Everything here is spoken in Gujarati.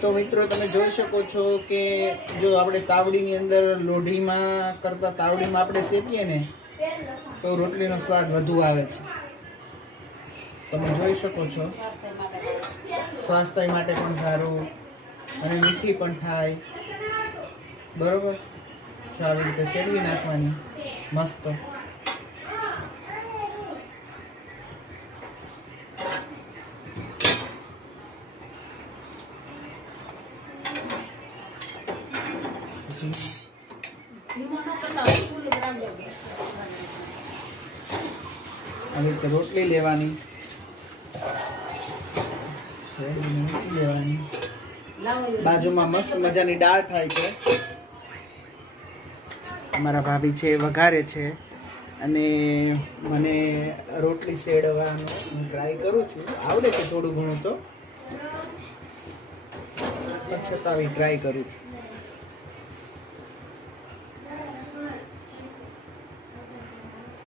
તો મિત્રો તમે જોઈ શકો છો કે જો આપણે તાવડીની અંદર લોઢીમાં કરતા તાવડીમાં આપણે શેકીએ ને તો રોટલીનો સ્વાદ વધુ આવે છે. તમે જોઈ શકો છો. સ્વાસ્થ્ય માટે પણ સારું અને મીઠી પણ થાય. બરોબર, આવી રીતે શેકવી નાખવાની મસ્ત. આવી રીતે રોટલી લેવાની, બાજુમાં મસ્ત મજાની દાળ થાય છે. અમારા ભાભી છે વઘારે છે અને મને રોટલી શેડવાનો હું ટ્રાય કરું છું. આવડે છે થોડું ઘણું તો, છતાં ટ્રાય કરું છું.